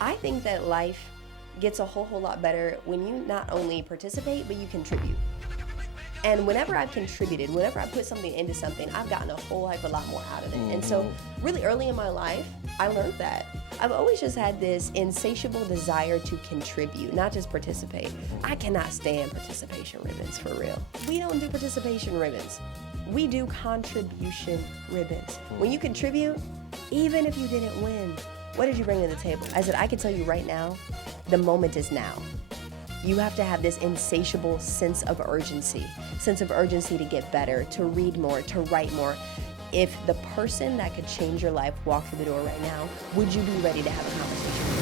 I think that life gets a whole lot better when you not only participate, but you contribute. And whenever I've contributed, whenever I put something into something, I've gotten a whole heck of a lot more out of it. And so really early in my life, I learned that. I've always just had this insatiable desire to contribute, not just participate. I cannot stand participation ribbons, for real. We don't do participation ribbons. We do contribution ribbons. When you contribute, even if you didn't win, what did you bring to the table? I said, I can tell you right now, the moment is now. You have to have this insatiable sense of urgency to get better, to read more, to write more. If the person that could change your life walked through the door right now, would you be ready to have a conversation?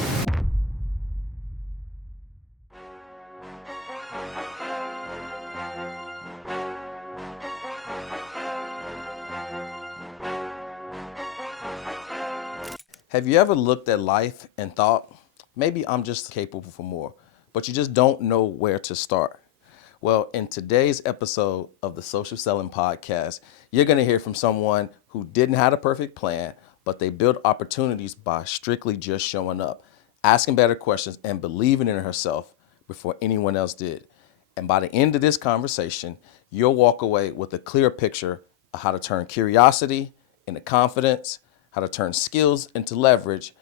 Have you ever looked at life and thought, maybe I'm just capable for more, but you just don't know where to start? Well, in today's episode of the Social Selling Podcast, you're going to hear from someone who didn't have a perfect plan, but they built opportunities by strictly just showing up, asking better questions, and believing in herself before anyone else did. And by the end of this conversation, you'll walk away with a clear picture of how to turn curiosity into confidence, how to turn skills into leverage.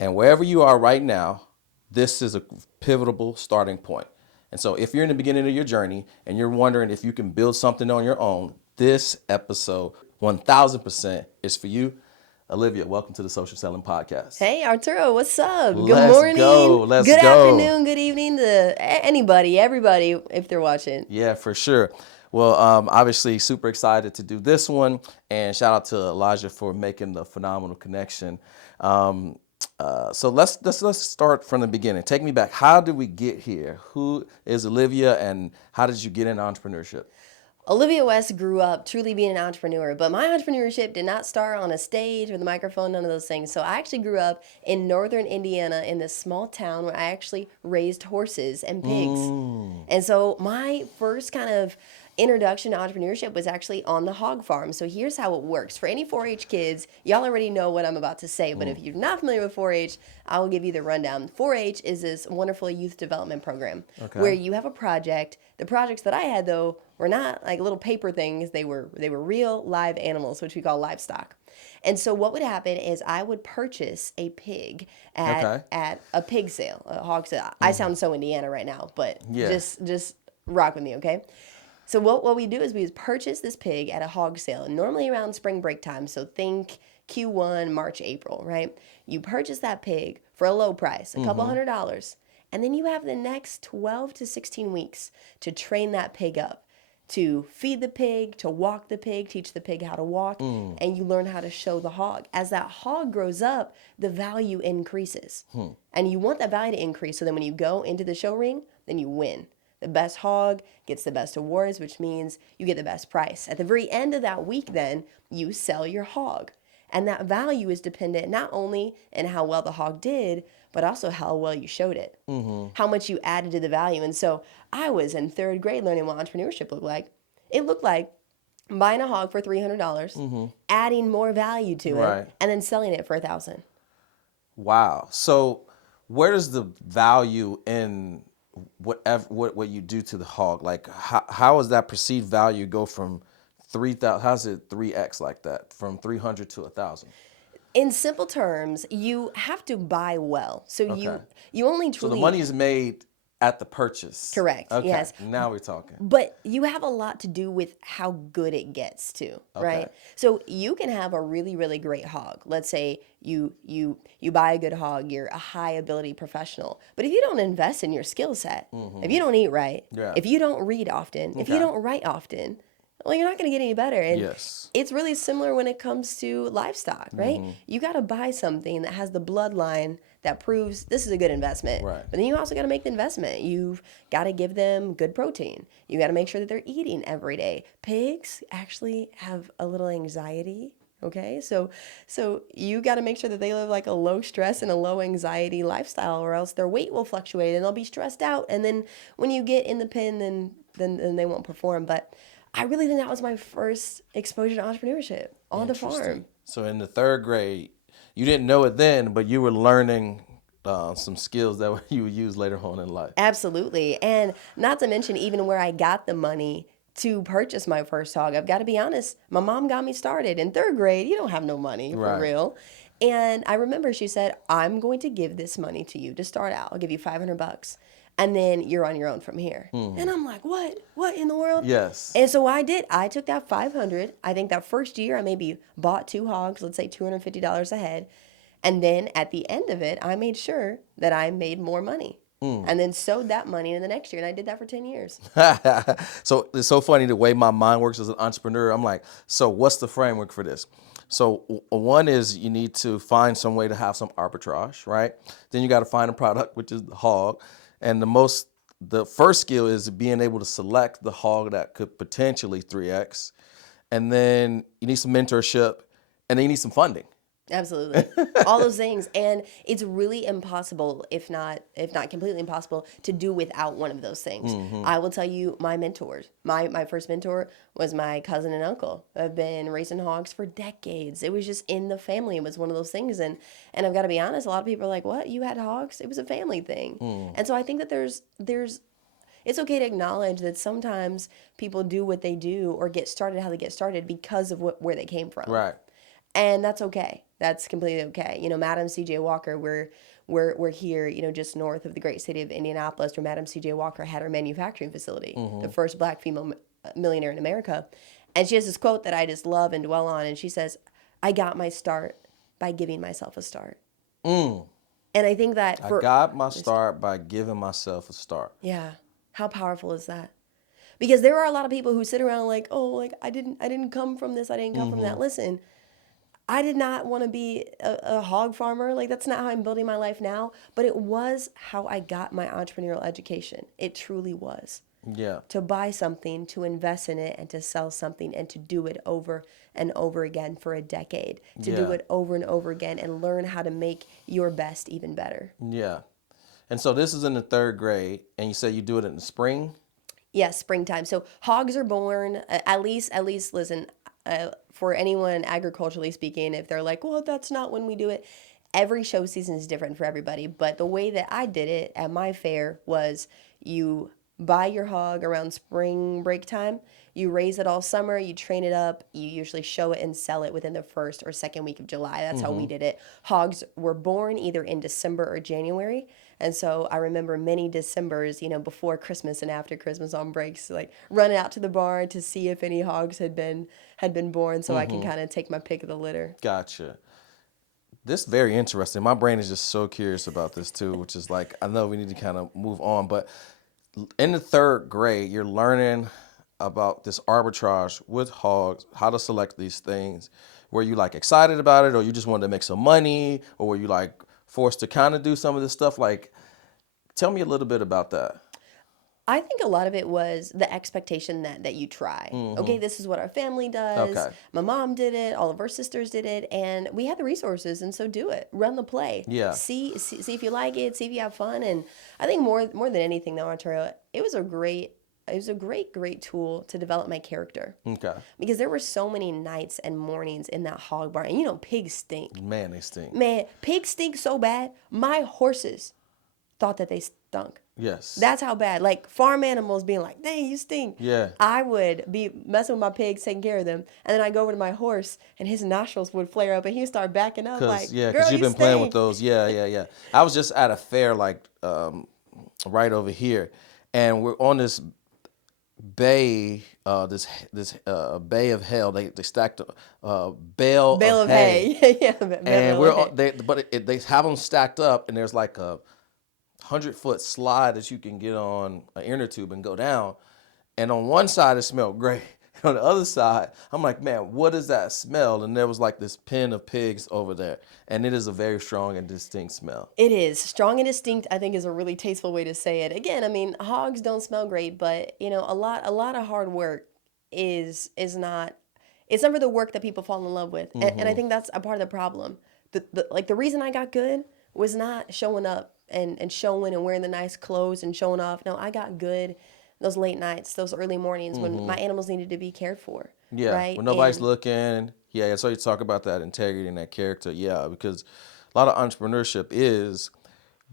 And wherever you are right now, this is a pivotal starting point. And so if you're in the beginning of your journey and you're wondering if you can build something on your own, this episode 1000% is for you. Olivia, welcome to the Social Selling Podcast. Hey, Arturo, what's up? Good Let's morning. go. Let's good go. afternoon, good evening to anybody, everybody, if they're watching. Yeah, for sure. Well, obviously super excited to do this one, and shout out to Elijah for making the phenomenal connection. So let's start from the beginning. Take me back. How did we get here? Who is Olivia, and how did you get into entrepreneurship? Olivia West grew up truly being an entrepreneur, but my entrepreneurship did not start on a stage with a microphone, none of those things. So I actually grew up in northern Indiana in this small town where I actually raised horses and pigs. And so my first kind of introduction to entrepreneurship was actually on the hog farm. So here's how it works. For any 4-H kids, y'all already know what I'm about to say, but if you're not familiar with 4-H, I will give you the rundown. 4-H is this wonderful youth development program where you have a project. The projects that I had, though, were not like little paper things. They were real live animals, which we call livestock. And so what would happen is I would purchase a pig at a pig sale, a hog sale. I sound so Indiana right now, but just rock with me, okay? So what we do is we purchase this pig at a hog sale, and normally around spring break time. So think Q1, March, April, right? You purchase that pig for a low price, a couple $100s, and then you have the next 12 to 16 weeks to train that pig up, to feed the pig, to walk the pig, teach the pig how to walk, and you learn how to show the hog. As that hog grows up, the value increases. And you want that value to increase so that when you go into the show ring, then you win. The best hog gets the best awards, which means you get the best price. At the very end of that week, then, you sell your hog. And that value is dependent not only in how well the hog did, but also how well you showed it, how much you added to the value. And so I was in 3rd grade learning what entrepreneurship looked like. It looked like buying a hog for $300, adding more value to it, and then selling it for $1,000. Wow. So where does the value in what you do to the hog, like how does that perceived value go from 3,000? How's it 3x like that, from 300 to 1,000? In simple terms, you have to buy well. So you only truly. So the money is made at the purchase. Correct. Okay. Yes. Now we're talking. But you have a lot to do with how good it gets too, right? So you can have a really, really great hog. Let's say you buy a good hog, you're a high ability professional. But if you don't invest in your skill set, if you don't eat right, if you don't read often, if you don't write often, well, you're not going to get any better. And it's really similar when it comes to livestock, right? You got to buy something that has the bloodline that proves this is a good investment. But then you also got to make the investment. You've got to give them good protein. You got to make sure that they're eating every day. Pigs actually have a little anxiety. Okay, so you got to make sure that they live like a low stress and a low anxiety lifestyle, or else their weight will fluctuate and they'll be stressed out. And then when you get in the pen, then they won't perform. But I really think that was my first exposure to entrepreneurship on the farm. So in the 3rd grade, you didn't know it then, but you were learning some skills that you would use later on in life. Absolutely. And not to mention, even where I got the money to purchase my first hog, I've got to be honest, my mom got me started in third grade. You don't have no money for Right. real. And I remember she said, I'm going to give this money to you to start out. I'll give you $500 and then you're on your own from here. And I'm like, what? What in the world? Yes. And so I did. I took that 500. I think that first year I maybe bought 2 hogs, let's say $250 a head. And then at the end of it, I made sure that I made more money. And then sowed that money in the next year. And I did that for 10 years. So it's so funny the way my mind works as an entrepreneur. I'm like, so what's the framework for this? So one is you need to find some way to have some arbitrage, right? Then you got to find a product, which is the hog. And the first skill is being able to select the hog that could potentially 3X. And then you need some mentorship, and then you need some funding. Absolutely. All those things. And it's really impossible, if not completely impossible, to do without one of those things. I will tell you, my mentors, my first mentor was my cousin and uncle. I've been raising hogs for decades. It was just in the family. It was one of those things. And I've got to be honest, a lot of people are like, what? You had hogs? It was a family thing. And so I think that there's it's okay to acknowledge that sometimes people do what they do or get started how they get started because of where they came from. Right. And that's okay. That's completely okay. You know, Madam C.J. Walker, we're here, you know, just north of the great city of Indianapolis, where Madam C.J. Walker had her manufacturing facility, the first black female millionaire in America. And she has this quote that I just love and dwell on. And she says, I got my start by giving myself a start. And I think that I got my start by giving myself a start. Yeah. How powerful is that? Because there are a lot of people who sit around like, oh, like I didn't come from this. I didn't come from that. Listen, I did not want to be a hog farmer. Like, that's not how I'm building my life now. But it was how I got my entrepreneurial education. It truly was. Yeah. To buy something, to invest in it, and to sell something, and to do it over and over again for a decade. To do it over and over again and learn how to make your best even better. Yeah. And so this is in the third grade, and you said you do it in the spring? Yes, springtime. So hogs are born, at least, listen, for anyone agriculturally speaking, if they're like, well, that's not when we do it. Every show season is different for everybody. But the way that I did it at my fair was you buy your hog around spring break time. You raise it all summer. You train it up. You usually show it and sell it within the first or second week of July. That's how we did it. Hogs were born either in December or January. And so I remember many Decembers, you know, before Christmas and after Christmas on breaks, like running out to the barn to see if any hogs had been born, so I can kind of take my pick of the litter. Gotcha. This is very interesting. My brain is just so curious about this too, which is like, I know we need to kind of move on, but in the third grade, you're learning about this arbitrage with hogs, how to select these things. Were you like excited about it, or you just wanted to make some money, or were you like forced to kind of do some of this stuff? Like, tell me a little bit about that. I think a lot of it was the expectation that you try. Okay, this is what our family does. Okay. My mom did it. All of our sisters did it, and we had the resources, and so do it. Run the play. Yeah. See if you like it. See if you have fun. And I think more than anything, though, Arturo, it was a great tool to develop my character. Okay. Because there were so many nights and mornings in that hog barn, and you know, pigs stink. Man, they stink. Man, pigs stink so bad. My horses thought that they stunk. Yes. That's how bad. Like farm animals being like, dang, you stink. Yeah. I would be messing with my pigs, taking care of them. And then I go over to my horse and his nostrils would flare up and he'd start backing up like, Because girl, you've you been playing with stink. those. Yeah. I was just at a fair like right over here, and we're on this bay, this bay of hell. They stacked a bale of hay. Yeah, And bale we're of hay. they have them stacked up, and there's like a 100-foot slide that you can get on an inner tube and go down. And on one side it smelled great. On the other side, I'm like, man, what is that smell? And there was like this pen of pigs over there, and it is a very strong and distinct smell. It is. Strong and distinct, I think, is a really tasteful way to say it. Again, I mean, hogs don't smell great, but you know, a lot of hard work is not, it's never the work that people fall in love with. And I think that's a part of the problem. The reason I got good was not showing up and showing and wearing the nice clothes and showing off. No, I got good those late nights, those early mornings when my animals needed to be cared for. Yeah, right? when nobody's And looking. Yeah, so you talk about that integrity and that character. Yeah, because a lot of entrepreneurship is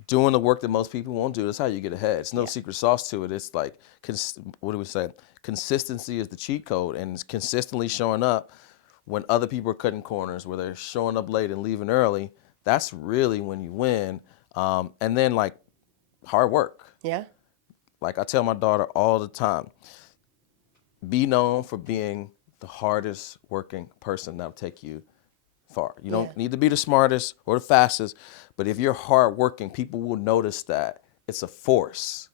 doing the work that most people won't do. That's how you get ahead. It's no Yeah. secret sauce to it. It's like, what do we say? Consistency is the cheat code, and it's consistently showing up when other people are cutting corners, where they're showing up late and leaving early. That's really when you win. And then like hard work. Yeah. Like I tell my daughter all the time, be known for being the hardest working person that'll take you far. You Yeah. don't need to be the smartest or the fastest, but if you're hardworking, people will notice that. It's a force.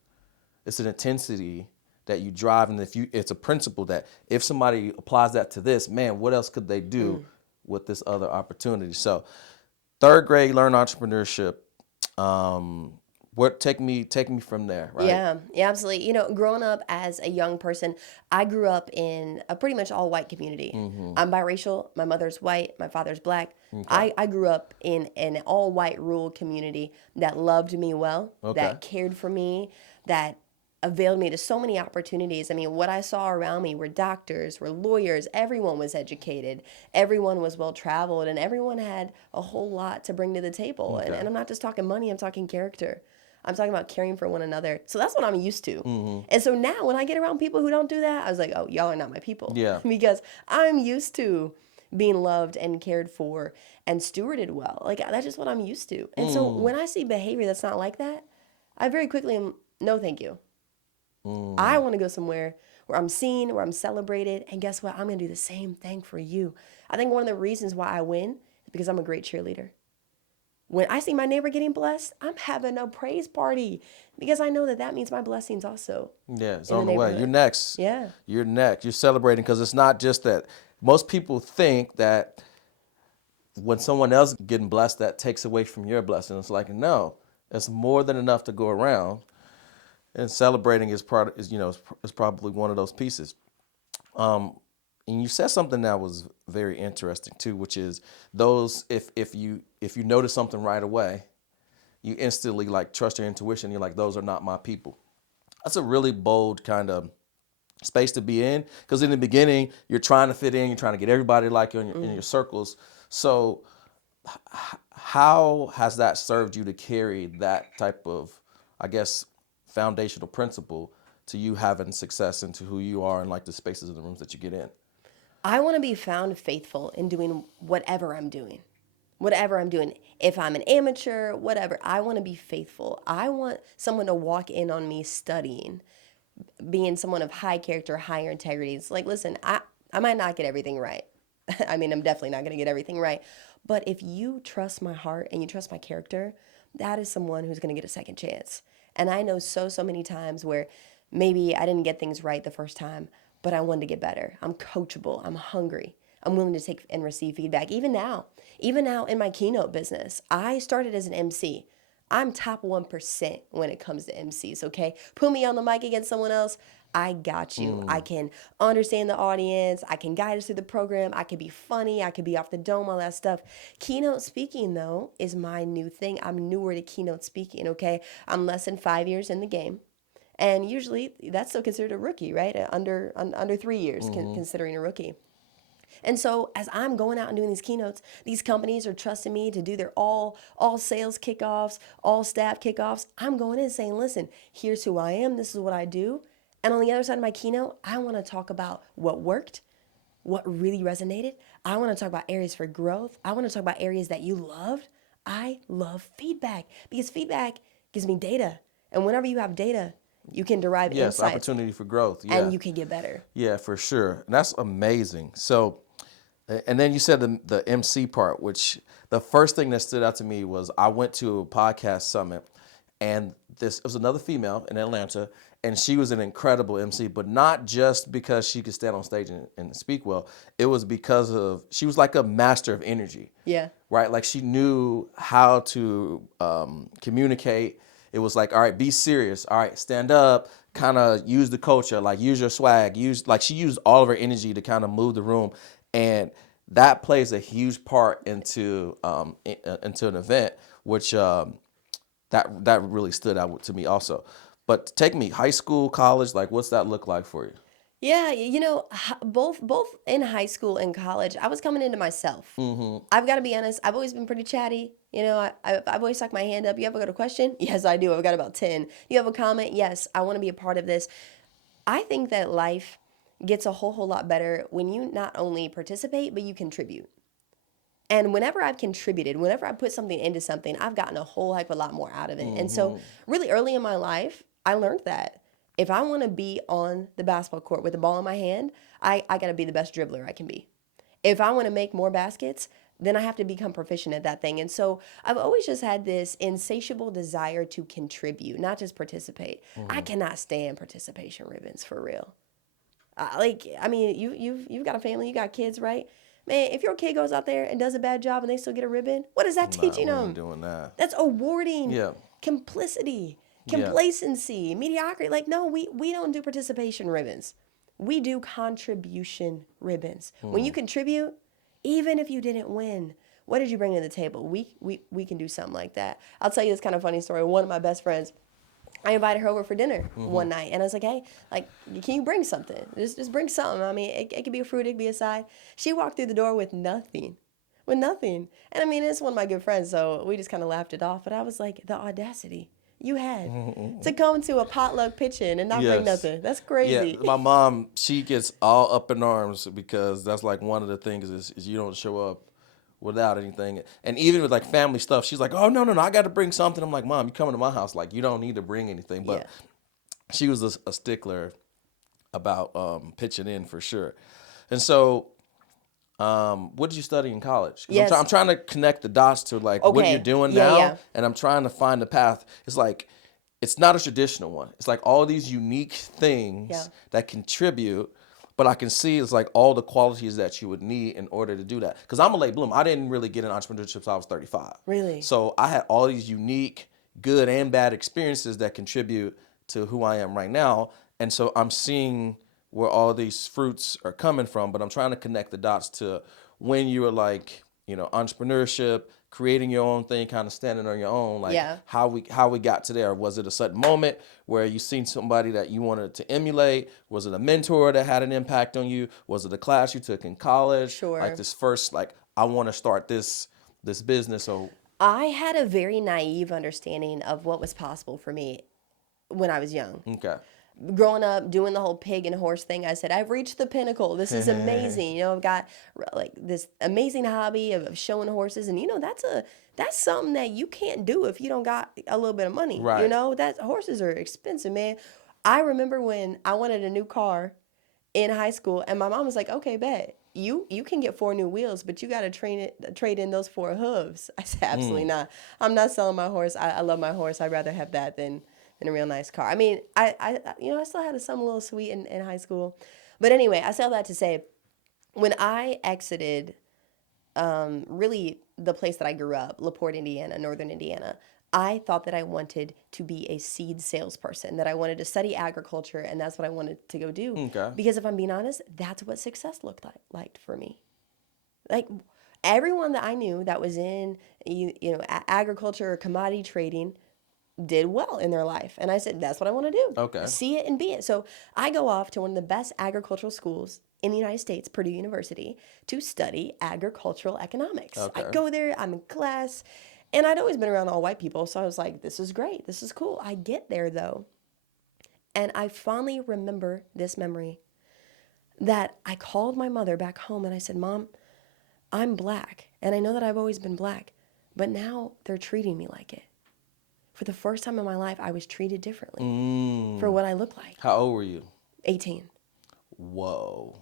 It's an intensity that you drive, and it's a principle that if somebody applies that to this, man, what else could they do with this other opportunity? So, third grade, learn entrepreneurship. Take me from there, right? Yeah, yeah, absolutely. You know, growing up as a young person, I grew up in a pretty much all white community. I'm biracial. My mother's white. My father's black. I grew up in an all white rural community that loved me well, that cared for me, that availed me to so many opportunities. I mean, what I saw around me were doctors, were lawyers, everyone was educated, everyone was well traveled, and everyone had a whole lot to bring to the table. And I'm not just talking money, I'm talking character. I'm talking about caring for one another. So that's what I'm used to. And so now when I get around people who don't do that, I was like, oh, y'all are not my people. Yeah. Because I'm used to being loved and cared for and stewarded well. Like, that's just what I'm used to. And so when I see behavior that's not like that, I very quickly am, no, thank you. I want to go somewhere where I'm seen, where I'm celebrated. And guess what? I'm going to do the same thing for you. I think one of the reasons why I win is because I'm a great cheerleader. When I see my neighbor getting blessed, I'm having a praise party because I know that that means my blessings also. Yeah, it's in on the way. You're next. Yeah. You're next. You're celebrating because it's not just that. Most people think that when someone else getting blessed, that takes away from your blessing. It's like, no, it's more than enough to go around. And celebrating is probably one of those pieces. And you said something that was very interesting too, which is those if you notice something right away, you instantly like trust your intuition. You're like, those are not my people. That's a really bold kind of space to be in, because in the beginning you're trying to fit in, you're trying to get everybody like you in your circles. So how has that served you to carry that type of, I guess, foundational principle to you having success into who you are and like the spaces and the rooms that you get in? I want to be found faithful in doing whatever I'm doing. Whatever I'm doing. If I'm an amateur, whatever, I want to be faithful. I want someone to walk in on me studying, being someone of high character, higher integrity. It's like, listen, I might not get everything right. I mean, I'm definitely not going to get everything right. But if you trust my heart and you trust my character, that is someone who's going to get a second chance. And I know so many times where maybe I didn't get things right the first time, but I wanted to get better. I'm coachable. I'm hungry. I'm willing to take and receive feedback. Even now in my Keynote business, I started as an MC. I'm top 1% when it comes to MCs, okay? Put me on the mic against someone else, I got you. I can understand the audience. I can guide us through the program. I can be funny. I can be off the dome, all that stuff. Keynote speaking, though, is my new thing. I'm newer to keynote speaking, okay? I'm less than 5 years in the game. And usually that's still considered a rookie, right? Under 3 years, considering a rookie. And so as I'm going out and doing these keynotes, these companies are trusting me to do their all sales kickoffs, all staff kickoffs. I'm going in saying, listen, here's who I am. This is what I do. And on the other side of my keynote, I want to talk about what worked, what really resonated. I want to talk about areas for growth. I want to talk about areas that you loved. I love feedback because feedback gives me data. And whenever you have data, you can derive Yes, insights. opportunity for growth. Yeah. And you can get better. Yeah, for sure. And that's amazing. So, and then you said the MC part, which the first thing that stood out to me was I went to a podcast summit, and it was another female in Atlanta, and she was an incredible MC, but not just because she could stand on stage and speak well. It was because she was like a master of energy. Yeah. Right? Like she knew how to communicate. It was like, all right, be serious. All right, stand up, kind of use the culture, like use your swag. She used all of her energy to kind of move the room. And that plays a huge part into an event, which that really stood out to me also. But take me high school, college, like what's that look like for you? Yeah, both in high school and college, I was coming into myself. I've got to be honest. I've always been pretty chatty. I've always stuck my hand up. You ever got a question? Yes, I do. I've got about 10. You have a comment? Yes, I want to be a part of this. I think that life gets a whole lot better when you not only participate, but you contribute. And whenever I've contributed, whenever I put something into something, I've gotten a whole heck of a lot more out of it. And so, really early in my life, I learned that if I want to be on the basketball court with the ball in my hand, I got to be the best dribbler I can be. If I want to make more baskets, then I have to become proficient at that thing. And so I've always just had this insatiable desire to contribute, not just participate. I cannot stand participation ribbons for real. You've got a family, you got kids, right? Man, if your kid goes out there and does a bad job and they still get a ribbon, what is that Nah, teaching we ain't them? doing that. That's awarding Yeah. complicity, Yeah. complacency, mediocrity. Like, no, we don't do participation ribbons. We do contribution ribbons. When you contribute, even if you didn't win, what did you bring to the table? We can do something like that. I'll tell you this kind of funny story. One of my best friends, I invited her over for dinner one night, and I was like, "Hey, like, can you bring something? Just bring something. I mean, it could be a fruit, it could be a side." She walked through the door with nothing. And I mean, it's one of my good friends, so we just kind of laughed it off. But I was like, the audacity you had to come to a potluck pitching and not bring Yes. nothing. That's Yeah, crazy. my mom, she gets all up in arms because that's like one of the things is you don't show up without anything. And even with like family stuff, she's like, "Oh, no, I got to bring something." I'm like, "Mom, you coming to my house, like you don't need to bring anything." Yeah. But she was a stickler about pitching in for sure. And so, what did you study in college? 'Cause Yes. I'm trying to connect the dots to like what you're Okay. doing Yeah, now, yeah. and I'm trying to find the path. It's like it's not a traditional one. It's like all these unique things Yeah. that contribute, but I can see it's like all the qualities that you would need in order to do that. Because I'm a late bloom. I didn't really get in entrepreneurship until I was 35. Really? So I had all these unique, good and bad experiences that contribute to who I am right now. And so I'm seeing where all these fruits are coming from, but I'm trying to connect the dots to when you were like, entrepreneurship, creating your own thing, kind of standing on your own, like Yeah. how we got to there. Was it a sudden moment where you seen somebody that you wanted to emulate? Was it a mentor that had an impact on you? Was it a class you took in college? Sure. Like this first, like I want to start this business. So I had a very naive understanding of what was possible for me when I was young. okay, Growing up, doing the whole pig and horse thing, I said, I've reached the pinnacle. This is amazing. I've got like this amazing hobby of showing horses. And that's something that you can't do if you don't got a little bit of money. Right. That horses are expensive, man. I remember when I wanted a new car in high school and my mom was like, okay, bet. You can get 4 new wheels, but you got to trade in those 4 hooves. I said, absolutely not. I'm not selling my horse. I love my horse. I'd rather have that than a real nice car. I mean, I still had some little sweet in high school. But anyway, I say all that to say, when I exited really the place that I grew up, LaPorte, Indiana, Northern Indiana, I thought that I wanted to be a seed salesperson, that I wanted to study agriculture, and that's what I wanted to go do. Okay. Because if I'm being honest, that's what success looked like for me. Like everyone that I knew that was in agriculture or commodity trading did well in their life. And I said, that's what I want to do. Okay. See it and be it. So I go off to one of the best agricultural schools in the United States, Purdue University, to study agricultural economics. Okay. I go there, I'm in class, and I'd always been around all white people. So I was like, this is great. This is cool. I get there though. And I fondly remember this memory that I called my mother back home and I said, Mom, I'm black. And I know that I've always been black, but now they're treating me like it. For the first time in my life, I was treated differently for what I look like. How old were you? 18, Whoa.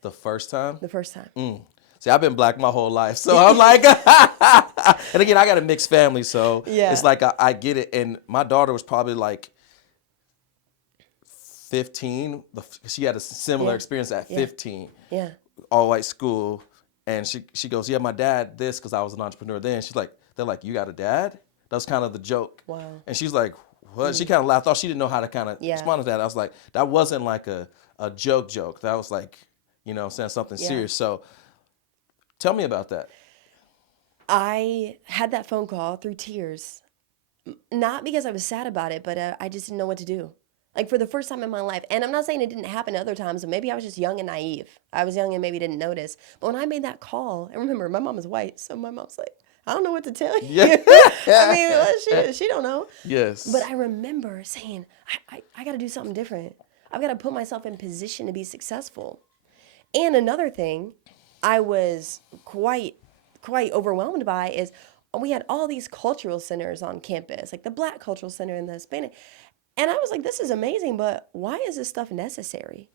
The first time? the first time. See, I've been black my whole life. So I'm like, and again, I got a mixed family. So Yeah. it's like I get it. And my daughter was probably like 15. She had a similar Yeah. experience at Yeah. 15. Yeah. All white school. And she goes, yeah, my dad this because I was an entrepreneur then. She's like, they're like, you got a dad? That was kind of the joke. Wow. And she's like, what? She kind of laughed. Thought she didn't know how to kind of Yeah. respond to that. I was like, that wasn't like a joke. That was like, saying something Yeah. serious. So tell me about that. I had that phone call through tears. Not because I was sad about it, but I just didn't know what to do. Like for the first time in my life. And I'm not saying it didn't happen other times, but maybe I was just young and naive. I was young and maybe didn't notice. But when I made that call, and remember, my mom is white, so my mom's like, I don't know what to tell you. Yeah. I mean, well, she don't know. But Yes. I remember saying, I got to do something different. I've got to put myself in position to be successful. And another thing I was quite overwhelmed by is we had all these cultural centers on campus, like the Black Cultural Center and the Hispanic. And I was like, this is amazing, but why is this stuff necessary?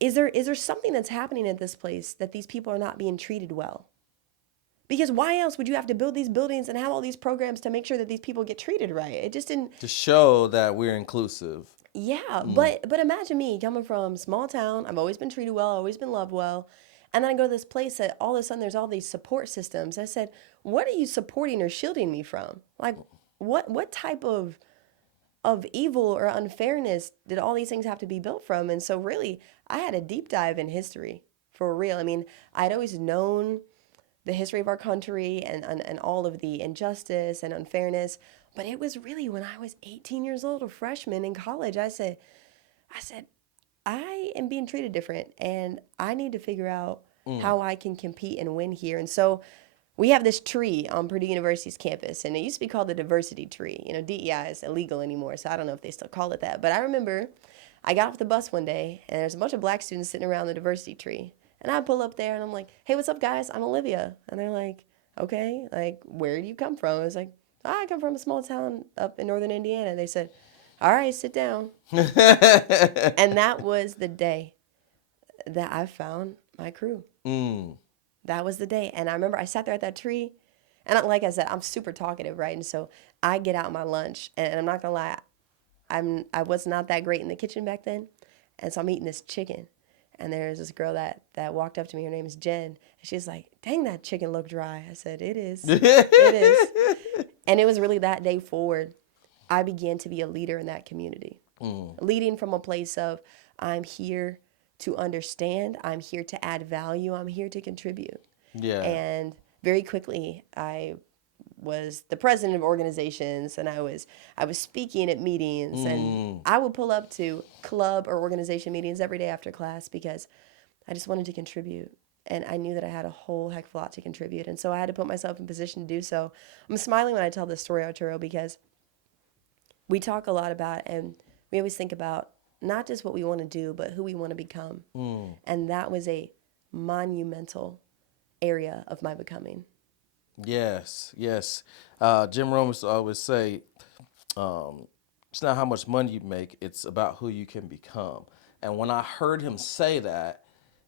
Is there something that's happening at this place that these people are not being treated well? Because why else would you have to build these buildings and have all these programs to make sure that these people get treated right? It just didn't. To show that we're inclusive. Yeah, but imagine me coming from small town. I've always been treated well, always been loved well. And then I go to this place that all of a sudden there's all these support systems. I said, what are you supporting or shielding me from? Like what type of evil or unfairness did all these things have to be built from? And so really, I had a deep dive in history for real. I mean, I'd always known the history of our country and all of the injustice and unfairness. But it was really when I was 18 years old, a freshman in college, I said, I am being treated different and I need to figure out how I can compete and win here. And so we have this tree on Purdue University's campus, and it used to be called the diversity tree. You know, DEI is illegal anymore, so I don't know if they still call it that. But I remember I got off the bus one day, and there's a bunch of Black students sitting around the diversity tree. And I pull up there, and I'm like, hey, what's up, guys? I'm Olivia. And they're like, okay, like, where do you come from? I was like, I come from a small town up in northern Indiana. And they said, all right, sit down. And that was the day that I found my crew. That was the day. And I remember I sat there at that tree. And like I said, I'm super talkative, right? And so I get out my lunch. And I'm not going to lie, I was not that great in the kitchen back then. And so I'm eating this chicken. And there's this girl that walked up to me. Her name is Jen. And she's like, dang, that chicken looked dry. I said, it is. It is. And it was really that day forward, I began to be a leader in that community. Leading from a place of, I'm here to understand. I'm here to add value. I'm here to contribute. Yeah. And very quickly, I was the president of organizations, and I was speaking at meetings, and I would pull up to club or organization meetings every day after class because I just wanted to contribute. And I knew that I had a whole heck of a lot to contribute. And so I had to put myself in position to do so. I'm smiling when I tell this story, Arturo, because we talk a lot about, and we always think about not just what we want to do, but who we want to become. And that was a monumental area of my becoming. Yes, yes. Jim Rohn used to always say, it's not how much money you make, it's about who you can become. And when I heard him say that,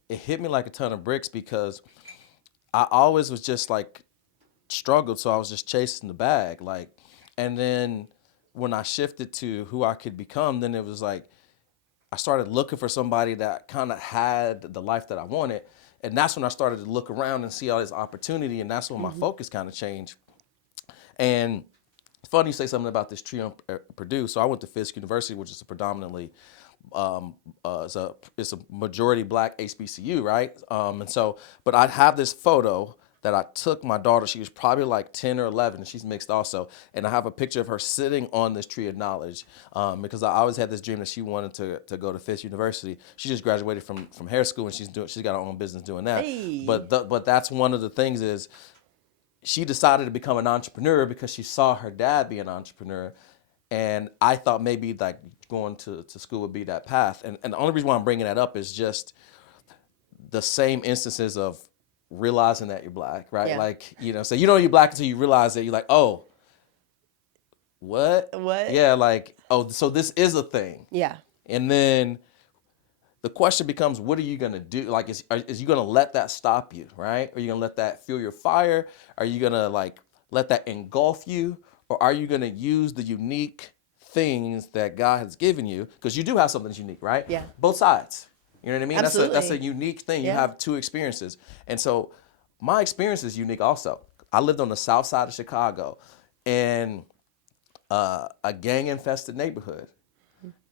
it hit me like a ton of bricks because I always was just like struggled, so I was just chasing the bag. Like, and then when I shifted to who I could become, then it was like I started looking for somebody that kind of had the life that I wanted. And that's when I started to look around and see all this opportunity, and that's when my focus kind of changed. And it's funny you say something about this tree on Purdue. So I went to Fisk University, which is a predominantly it's a majority Black HBCU, right? And so, but I have this photo that I took my daughter. She was probably like 10 or 11, and she's mixed also. And I have a picture of her sitting on this tree of knowledge because I always had this dream that she wanted to go to Fisk University. She just graduated from hair school, and she's got her own business doing that. Hey. But that's one of the things is she decided to become an entrepreneur because she saw her dad be an entrepreneur. And I thought maybe like going to school would be that path. And the only reason why I'm bringing that up is just the same instances of realizing that you're Black, right? Yeah. Like, so you know you're Black until you realize that you're like, oh, what? Yeah, like, oh, so this is a thing. Yeah. And then the question becomes, what are you going to do? Like, is you going to let that stop you, right? Are you going to let that fuel your fire? Are you going to like let that engulf you? Or are you going to use the unique things that God has given you? Because you do have something that's unique, right? Yeah. Both sides. You know what I mean? Absolutely. That's a unique thing. Yeah. You have two experiences. And so my experience is unique also. I lived on the south side of Chicago in a gang-infested neighborhood.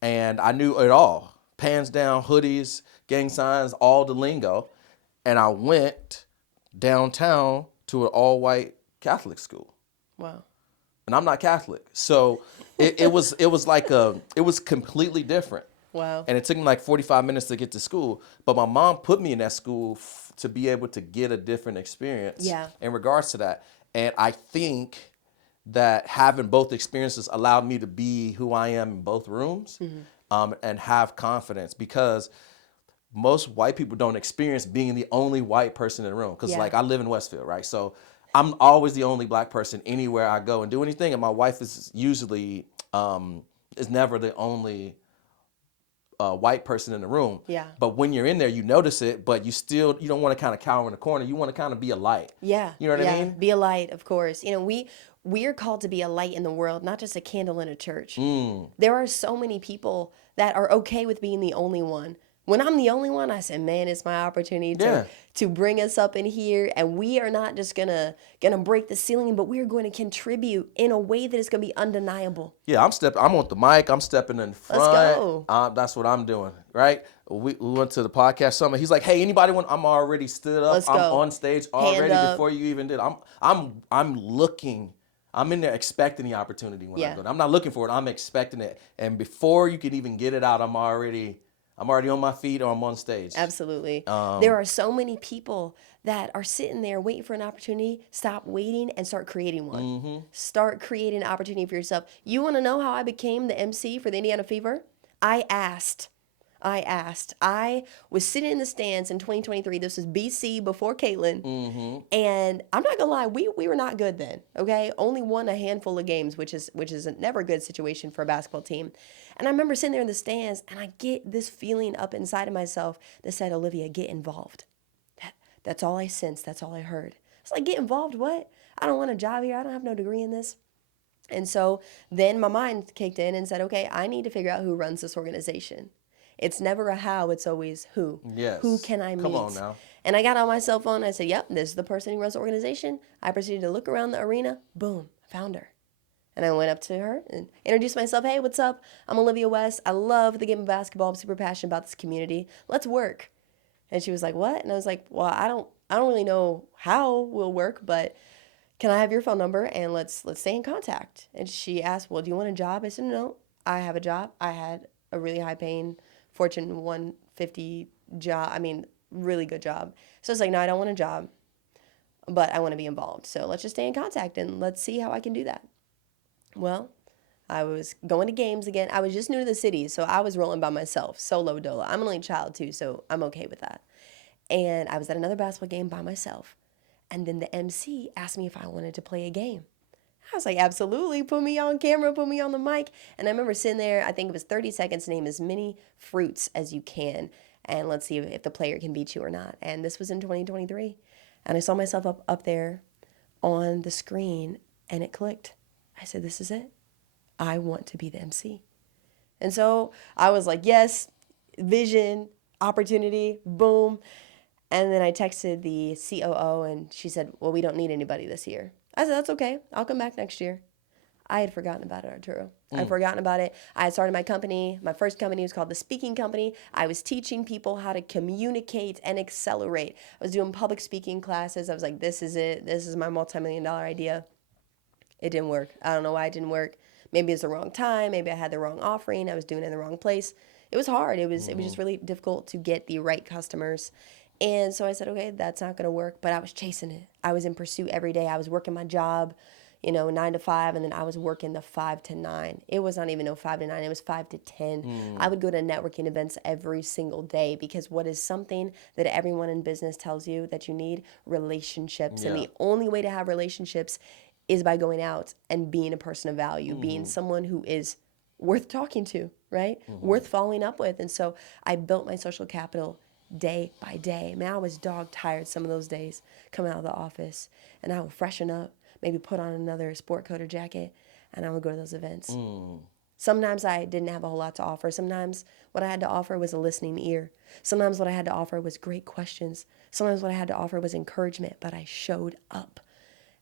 And I knew it all. Pants down, hoodies, gang signs, all the lingo. And I went downtown to an all-white Catholic school. Wow. and I'm not Catholic. So it was completely different. Wow. And it took me like 45 minutes to get to school. But my mom put me in that school to be able to get a different experience Yeah. in regards to that. And I think that having both experiences allowed me to be who I am in both rooms, and have confidence, because most white people don't experience being the only white person in the room. Because Yeah. like I live in Westfield, right? So I'm always the only black person anywhere I go and do anything. And my wife is usually is never the only white person in the room. Yeah. But when you're in there, you notice it, but you don't want to kind of cower in the corner. You want to kind of be a light. Yeah. You know what I mean? Be a light, of course. You know, we are called to be a light in the world, not just a candle in a church. There are so many people that are okay with being the only one. When I'm the only one, I said, man, it's my opportunity to bring us up in here. And we are not just gonna break the ceiling, but we are going to contribute in a way that is going to be undeniable. Yeah, I'm on the mic. I'm stepping in front. Let's go. That's what I'm doing, right? We went to the podcast summit. He's like, "Hey, anybody want?" I'm already stood up. Let's I'm go. on stage already before you even did. I'm looking. I'm in there expecting the opportunity when I go. I'm not looking for it. I'm expecting it. And before you could even get it out, I'm already on my feet or I'm on stage. Absolutely. There are so many people that are sitting there waiting for an opportunity. Stop waiting and start creating one. Start creating an opportunity for yourself. You want to know how I became the MC for the Indiana Fever? I asked. I was sitting in the stands in 2023. This was BC before Caitlin. And I'm not gonna lie, we were not good then. Okay, only won a handful of games, which is a never good situation for a basketball team. And I remember sitting there in the stands, and I get this feeling up inside of myself that said, Olivia, get involved. That's all I sensed. That's all I heard. It's like, get involved. What? I don't want a job here. I don't have no degree in this. And so then my mind kicked in and said, okay, I need to figure out who runs this organization. It's never a how, it's always who. Yes. Who can I meet? Come on now. And I got on my cell phone and I said, yep, this is the person who runs the organization. I proceeded to look around the arena. Boom, found her. And I went up to her and introduced myself. Hey, what's up? I'm Olivia West. I love the game of basketball. I'm super passionate about this community. Let's work. And she was like, what? And I was like, well, I don't really know how we'll work, but can I have your phone number and let's stay in contact? And she asked, well, do you want a job? I said, no, I have a job. I had a really high paying Fortune 150 job. I mean, really good job. So it's like, no, I don't want a job, but I want to be involved. So let's just stay in contact and let's see how I can do that. Well, I was going to games again. I was just new to the city, so I was rolling by myself, solo dolo. I'm an only child too, so I'm okay with that. And I was at another basketball game by myself. And then the MC asked me if I wanted to play a game. I was like, absolutely, put me on camera, put me on the mic. And I remember sitting there, I think it was 30 seconds, name as many fruits as you can. And let's see if the player can beat you or not. And this was in 2023. And I saw myself up there on the screen and it clicked. I said, this is it. I want to be the MC. And so I was like, yes, vision, opportunity, boom. And then I texted the COO and she said, well, we don't need anybody this year. I said, that's okay. I'll come back next year. I had forgotten about it, Arturo. I'd forgotten about it. I had started my company. My first company was called The Speaking Company. I was teaching people how to communicate and accelerate. I was doing public speaking classes. I was like, this is it. This is my multi-million-dollar idea. It didn't work. I don't know why it didn't work. Maybe it was the wrong time. Maybe I had the wrong offering. I was doing it in the wrong place. It was hard. It was just really difficult to get the right customers. And so I said, okay, that's not going to work. But I was chasing it. I was in pursuit every day. I was working my job, 9 to 5, and then I was working the 5 to 9. It was not even 5 to 9. It was 5 to 10. I would go to networking events every single day because what is something that everyone in business tells you that you need? Relationships. Yeah. And the only way to have relationships is by going out and being a person of value, being someone who is worth talking to, right? Worth following up with. And so I built my social capital day by day. Man, I was dog tired some of those days coming out of the office, and I would freshen up, maybe put on another sport coat or jacket, and I would go to those events. Sometimes I didn't have a whole lot to offer. Sometimes what I had to offer was a listening ear. Sometimes what I had to offer was great questions. Sometimes what I had to offer was encouragement, but I showed up.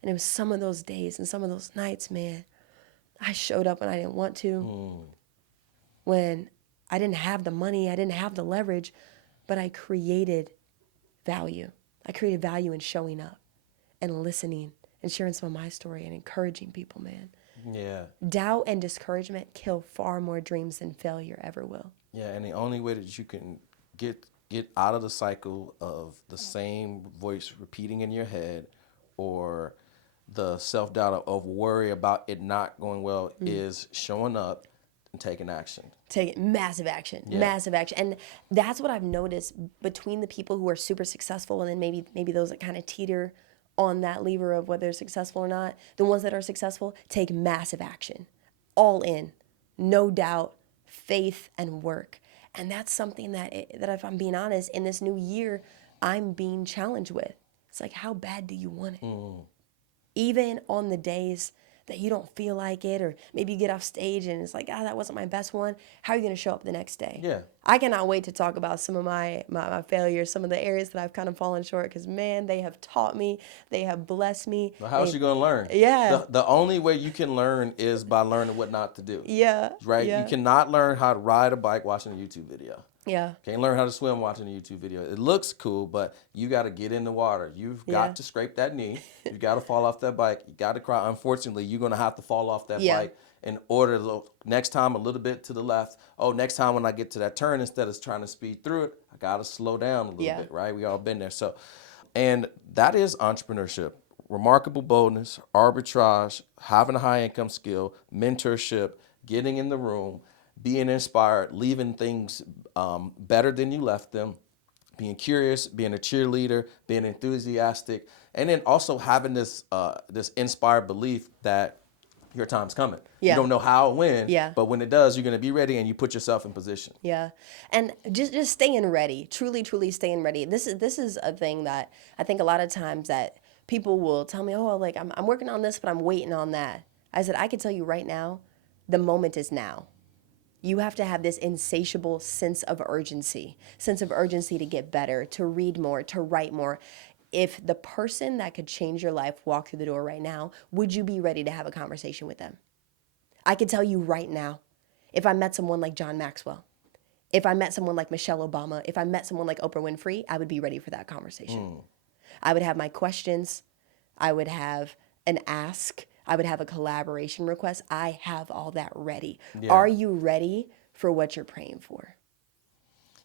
And it was some of those days and some of those nights, man, I showed up when I didn't want to, when I didn't have the money, I didn't have the leverage, but I created value. I created value in showing up and listening and sharing some of my story and encouraging people, man. Yeah. Doubt and discouragement kill far more dreams than failure ever will. Yeah, and the only way that you can get out of the cycle of the same voice repeating in your head or the self-doubt of worry about it not going well is showing up and taking action. Take massive action, Yeah. massive action. And that's what I've noticed between the people who are super successful and then maybe those that kind of teeter on that lever of whether they're successful or not. The ones that are successful take massive action, all in, no doubt, faith and work. And that's something that if I'm being honest, in this new year, I'm being challenged with. It's like, how bad do you want it? Even on the days that you don't feel like it, or maybe you get off stage and it's like, that wasn't my best one. How are you going to show up the next day? Yeah. I cannot wait to talk about some of my failures, some of the areas that I've kind of fallen short, because, man, they have taught me, they have blessed me. Well, how's she going to learn? Yeah. The only way you can learn is by learning what not to do. Yeah. Right? Yeah. You cannot learn how to ride a bike watching a YouTube video. Yeah. Can't learn how to swim watching a YouTube video. It looks cool, but you got to get in the water. You've got to scrape that knee. You got to fall off that bike. You got to cry. Unfortunately, you're going to have to fall off that bike in order to, next time a little bit to the left. Oh, next time when I get to that turn, instead of trying to speed through it, I got to slow down a little bit, right? We all been there. So, and that is entrepreneurship. Remarkable boldness, arbitrage, having a high income skill, mentorship, getting in the room, being inspired, leaving things better than you left them, being curious, being a cheerleader, being enthusiastic, and then also having this this inspired belief that your time's coming. Yeah. You don't know how or when, but when it does, you're going to be ready and you put yourself in position. Yeah. And just staying ready, truly staying ready. This is a thing that I think a lot of times that people will tell me, oh, like I'm working on this, but I'm waiting on that. I said, I can tell you right now, the moment is now. You have to have this insatiable sense of urgency to get better, to read more, to write more. If the person that could change your life walked through the door right now, would you be ready to have a conversation with them? I can tell you right now, if I met someone like John Maxwell, if I met someone like Michelle Obama, if I met someone like Oprah Winfrey, I would be ready for that conversation. I would have my questions. I would have an ask. I would have a collaboration request. I have all that ready. Yeah. Are you ready for what you're praying for?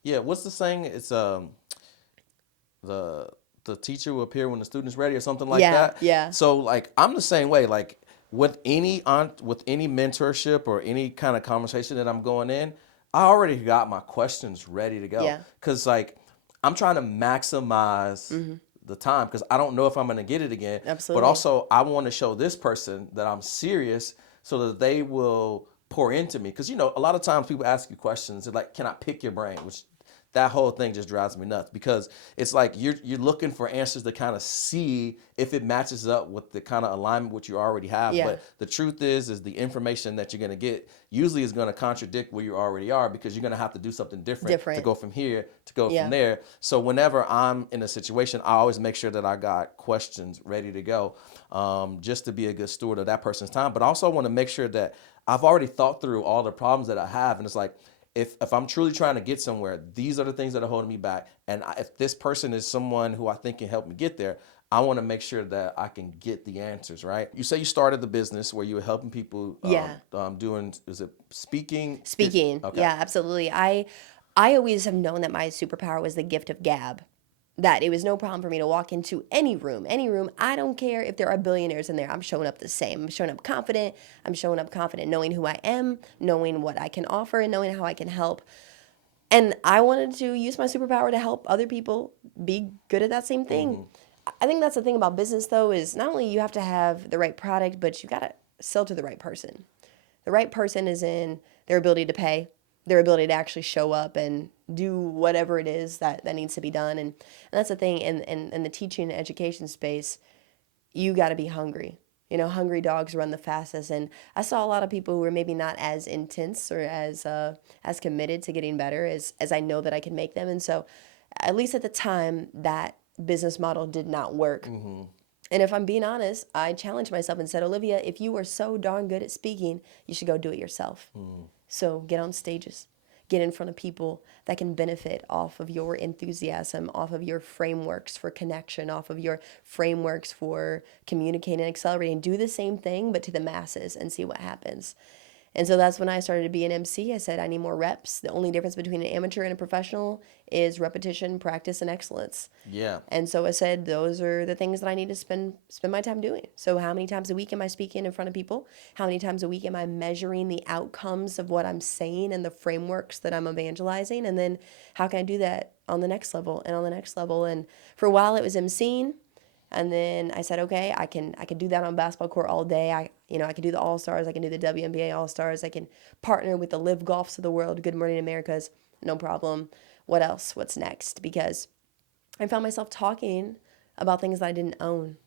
Yeah, what's the saying? It's the teacher will appear when the student's ready or something like that. Yeah. So like I'm the same way. Like with any mentorship or any kind of conversation that I'm going in, I already got my questions ready to go. Yeah. Cause like I'm trying to maximize the time because I don't know if I'm going to get it again. Absolutely. But also I want to show this person that I'm serious so that they will pour into me. Because, you know, a lot of times people ask you questions. They're like, can I pick your brain? Which that whole thing just drives me nuts because it's like you're looking for answers to kind of see if it matches up with the kind of alignment which you already have. Yeah. But the truth is the information that you're going to get usually is going to contradict where you already are because you're going to have to do something different to go from here to go from there. So whenever I'm in a situation, I always make sure that I got questions ready to go just to be a good steward of that person's time. But also I want to make sure that I've already thought through all the problems that I have. And it's like, if I'm truly trying to get somewhere, these are the things that are holding me back. And if this person is someone who I think can help me get there, I want to make sure that I can get the answers, right? You say you started the business where you were helping people doing, is it speaking? Speaking. Okay. Yeah, absolutely. I always have known that my superpower was the gift of gab. That it was no problem for me to walk into any room. I don't care if there are billionaires in there. I'm showing up the same. I'm showing up confident. Knowing who I am, knowing what I can offer, and knowing how I can help. And I wanted to use my superpower to help other people be good at that same thing. I think that's the thing about business, though, is not only you have to have the right product, but you got to sell to the right person. The right person is in their ability to pay, their ability to actually show up and do whatever it is that needs to be done. And that's the thing in the teaching and education space, you got to be hungry. You know, hungry dogs run the fastest. And I saw a lot of people who were maybe not as intense or as committed to getting better as I know that I can make them. And so at least at the time, that business model did not work. And if I'm being honest, I challenged myself and said, Olivia, if you are so darn good at speaking, you should go do it yourself. So get on stages. get in front of people that can benefit off of your enthusiasm, off of your frameworks for connection, off of your frameworks for communicating and accelerating. Do the same thing, but to the masses, and see what happens. And so that's when I started to be an MC. I said, I need more reps. The only difference between an amateur and a professional is repetition, practice, and excellence. Yeah. And so I said, those are the things that I need to spend my time doing. So how many times a week am I speaking in front of people? How many times a week am I measuring the outcomes of what I'm saying and the frameworks that I'm evangelizing? And then how can I do that on the next level and on the next level? And for a while it was MCing. And then I said, okay, I can do that on basketball court all day. I can do the All-Stars. I can do the WNBA All-Stars. I can partner with the Live Golfs of the world, Good Morning Americas, no problem. What else? What's next? Because I found myself talking about things that I didn't own.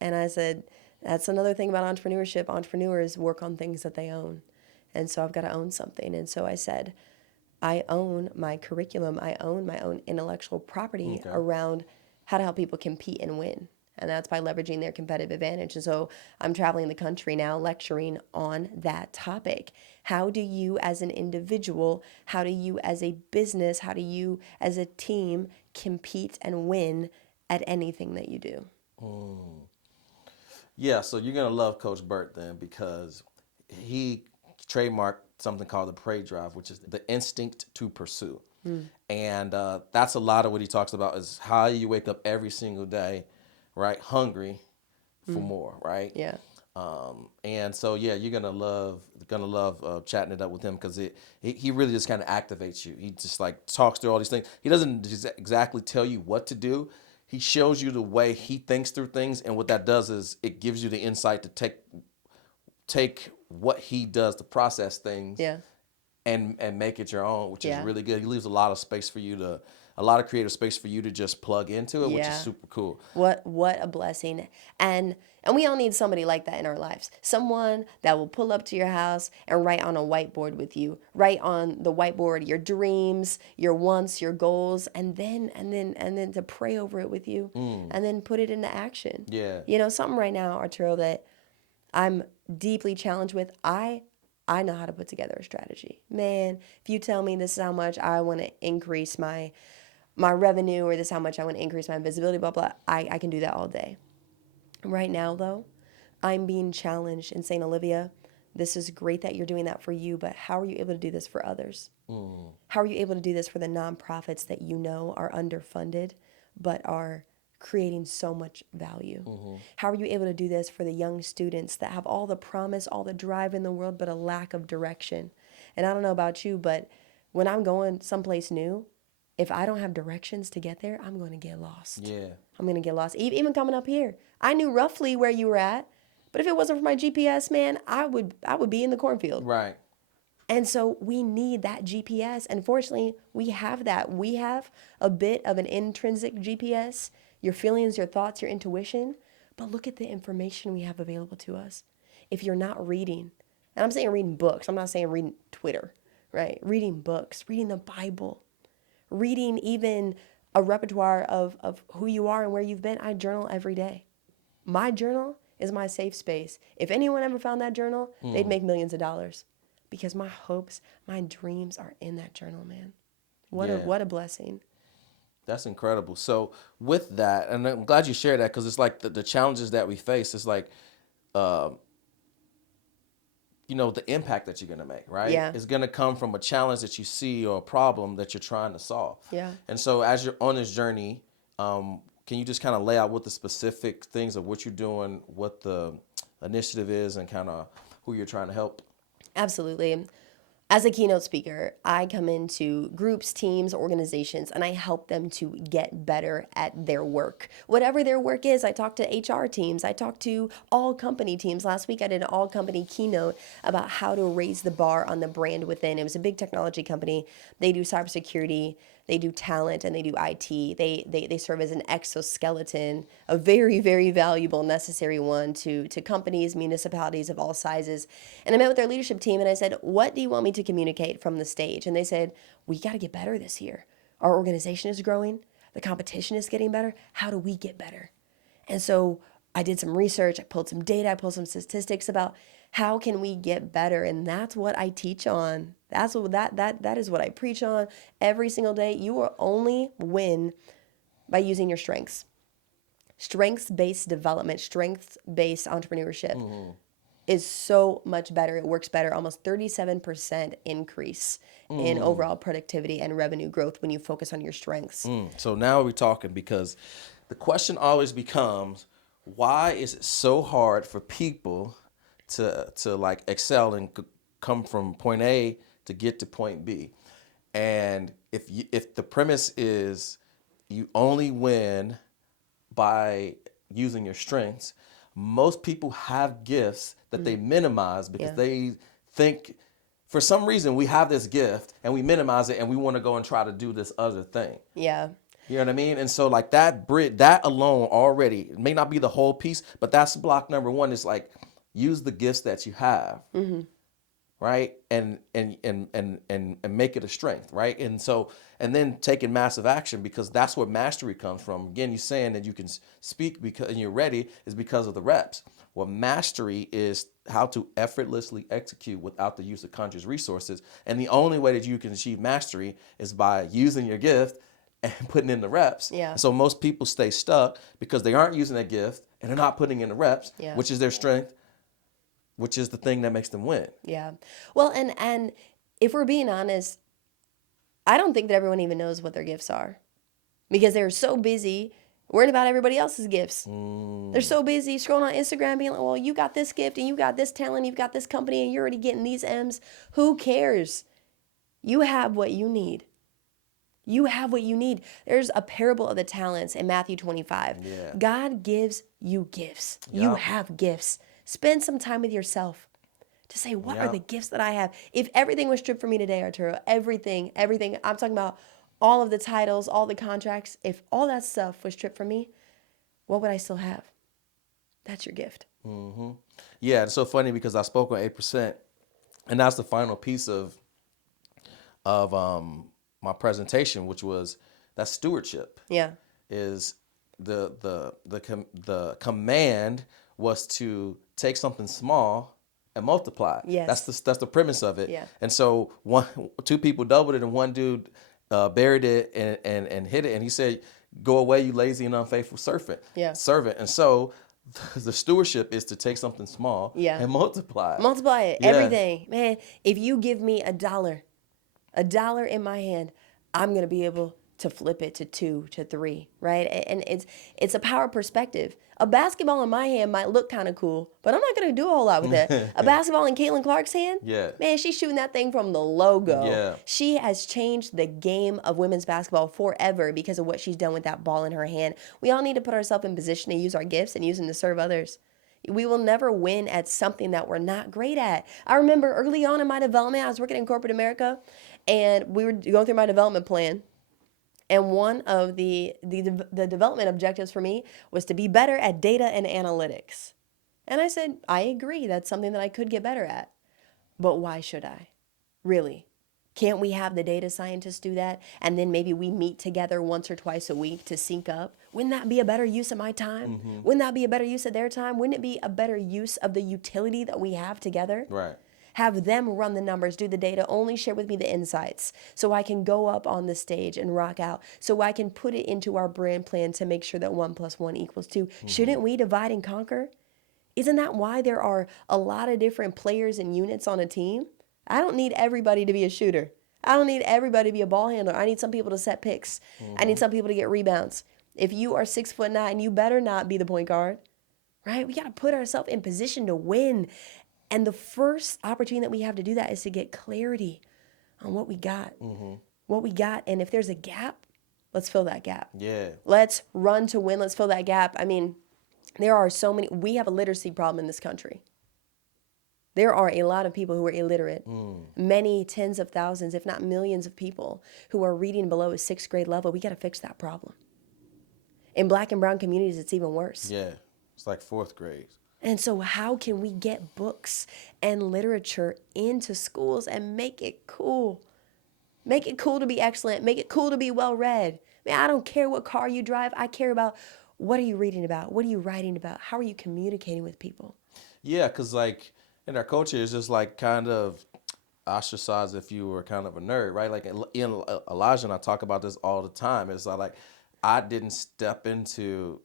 And I said, that's another thing about entrepreneurship. Entrepreneurs work on things that they own. And so I've got to own something. And so I said, I own my curriculum. I own my own intellectual property around how to help people compete and win. And that's by leveraging their competitive advantage. And so I'm traveling the country now lecturing on that topic. How do you as an individual, how do you as a business, how do you as a team compete and win at anything that you do? Yeah, so you're going to love Coach Burt then, because he trademarked something called the prey drive, which is the instinct to pursue. And that's a lot of what he talks about, is how you wake up every single day, right, hungry for more, right? Yeah. And so, yeah, you're gonna love chatting it up with him, because he really just kind of activates you. He just like talks through all these things. He doesn't exactly tell you what to do. He shows you the way he thinks through things, and what that does is it gives you the insight to take what he does to process things, Yeah. and make it your own, which is Yeah. really good. He leaves a lot of creative space for you to just plug into it, which is Yeah. super cool. What a blessing. And we all need somebody like that in our lives. Someone that will pull up to your house and write on a whiteboard with you. Write on the whiteboard your dreams, your wants, your goals, and then to pray over it with you, and then put it into action. Yeah. You know, something right now, Arturo, that I'm deeply challenged with. I know how to put together a strategy. Man, if you tell me this is how much I want to increase my revenue, or this is how much I want to increase my visibility, blah, blah, I can do that all day. Right now, though, I'm being challenged and saying, Olivia, this is great that you're doing that for you, but how are you able to do this for others? How are you able to do this for the nonprofits that you know are underfunded but are creating so much value? How are you able to do this for the young students that have all the promise, all the drive in the world, but a lack of direction? And I don't know about you, but when I'm going someplace new, if I don't have directions to get there, I'm going to get lost. Yeah. I'm going to get lost. Even coming up here, I knew roughly where you were at, but if it wasn't for my GPS, man, I would be in the cornfield. Right. And so we need that GPS. And fortunately, we have that. We have a bit of an intrinsic GPS, your feelings, your thoughts, your intuition. But look at the information we have available to us. If you're not reading, and I'm saying reading books, I'm not saying reading Twitter, right? Reading books, reading the Bible, reading even a repertoire of who you are and where you've been. I journal every day. My journal is my safe space. If anyone ever found that journal, they'd make millions of dollars, because my hopes, my dreams are in that journal, man. What a blessing. That's incredible. So with that, and I'm glad you shared that, because it's like the challenges that we face. It's like, the impact that you're going to make, right? Yeah. It's going to come from a challenge that you see, or a problem that you're trying to solve. Yeah. And so as you're on this journey, can you just kind of lay out what the specific things of what you're doing, what the initiative is, and kind of who you're trying to help? Absolutely. As a keynote speaker, I come into groups, teams, organizations, and I help them to get better at their work. Whatever their work is, I talk to HR teams, I talk to all company teams. Last week I did an all company keynote about how to raise the bar on the brand within. It was a big technology company. They do cybersecurity, they do talent, and they do IT. They serve as an exoskeleton, a very, very valuable, necessary one to companies, municipalities of all sizes. And I met with their leadership team and I said, what do you want me to communicate from the stage? And they said, we got to get better this year. Our organization is growing. The competition is getting better. How do we get better? And so I did some research. I pulled some data. I pulled some statistics about How can we get better? And that's what I teach on. That's what that is what I preach on every single day. You will only win by using your strengths. Strengths-based development, strengths-based entrepreneurship is so much better. It works better, almost 37% increase in overall productivity and revenue growth when you focus on your strengths. So now we're talking, because the question always becomes, why is it so hard for people to like excel and come from point A to get to point B? And if the premise is you only win by using your strengths, most people have gifts that they minimize because Yeah. they think, for some reason, we have this gift and we minimize it and we want to go and try to do this other thing. Yeah. You know what I mean? And so like that alone already, it may not be the whole piece, but that's block number one, is like, use the gifts that you have. Right. And make it a strength. Right. And so, and then taking massive action, because that's where mastery comes from. Again, you saying that you can speak because and you're ready is because of the reps. Well, mastery is how to effortlessly execute without the use of conscious resources. And the only way that you can achieve mastery is by using your gift and putting in the reps. Yeah. So most people stay stuck because they aren't using their gift and they're not putting in the reps, Yeah. which is their strength, which is the thing that makes them win. Yeah. Well, and if we're being honest, I don't think that everyone even knows what their gifts are, because they're so busy worrying about everybody else's gifts. They're so busy scrolling on Instagram being like, well, you got this gift and you got this talent, you've got this company and you're already getting these M's. Who cares? You have what you need. You have what you need. There's a parable of the talents in Matthew 25. Yeah. God gives you gifts. You Yup. have gifts. Spend some time with yourself to say, what are Yup. the gifts that I have? If everything was stripped from me today, Arturo, everything, I'm talking about all of the titles, all the contracts, if all that stuff was stripped from me, what would I still have? That's your gift. Yeah, it's so funny because I spoke on 8%, and that's the final piece of my presentation, which was that stewardship. Yeah. Is the command was to take something small and multiply. Yes. That's the premise of it. Yeah. And so two people doubled it, and one dude buried it and hit it, and he said, "Go away, you lazy and unfaithful servant." Yeah. And so the stewardship is to take something small Yeah. and multiply it. Multiply it. Yeah. Everything. Man, if you give me $1 in my hand, I'm going to be able to flip it to 2 to 3, right? And it's a power perspective. A basketball in my hand might look kind of cool, but I'm not going to do a whole lot with it. A basketball in Caitlin Clark's hand, Yeah. man, she's shooting that thing from the logo. Yeah. She has changed the game of women's basketball forever because of what she's done with that ball in her hand. We all need to put ourselves in position to use our gifts and use them to serve others. We will never win at something that we're not great at. I remember early on in my development, I was working in corporate America, and we were going through my development plan. And one of the development objectives for me was to be better at data and analytics. And I said, I agree, that's something that I could get better at. But why should I? Really? Can't we have the data scientists do that? And then maybe we meet together once or twice a week to sync up? Wouldn't that be a better use of my time? Wouldn't that be a better use of their time? Wouldn't it be a better use of the utility that we have together? Right. Have them run the numbers, do the data, only share with me the insights so I can go up on the stage and rock out, so I can put it into our brand plan to make sure that 1 + 1 = 2. Shouldn't we divide and conquer? Isn't that why there are a lot of different players and units on a team? I don't need everybody to be a shooter. I don't need everybody to be a ball handler. I need some people to set picks. I need some people to get rebounds. If you are 6'9", you better not be the point guard, right? We got to put ourselves in position to win. And the first opportunity that we have to do that is to get clarity on what we got. What we got. And if there's a gap, let's fill that gap. Yeah. Let's run to win. Let's fill that gap. I mean, there are so many. We have a literacy problem in this country. There are a lot of people who are illiterate. Many tens of thousands, if not millions of people who are reading below a 6th grade level. We got to fix that problem. In Black and brown communities, it's even worse. Yeah. It's like 4th grade. And so how can we get books and literature into schools and make it cool? Make it cool to be excellent. Make it cool to be well-read. Man, I don't care what car you drive. I care about, what are you reading about? What are you writing about? How are you communicating with people? Yeah, because like And our culture is just like kind of ostracized if you were kind of a nerd, right? Like in Elijah and I talk about this all the time. It's like I didn't step into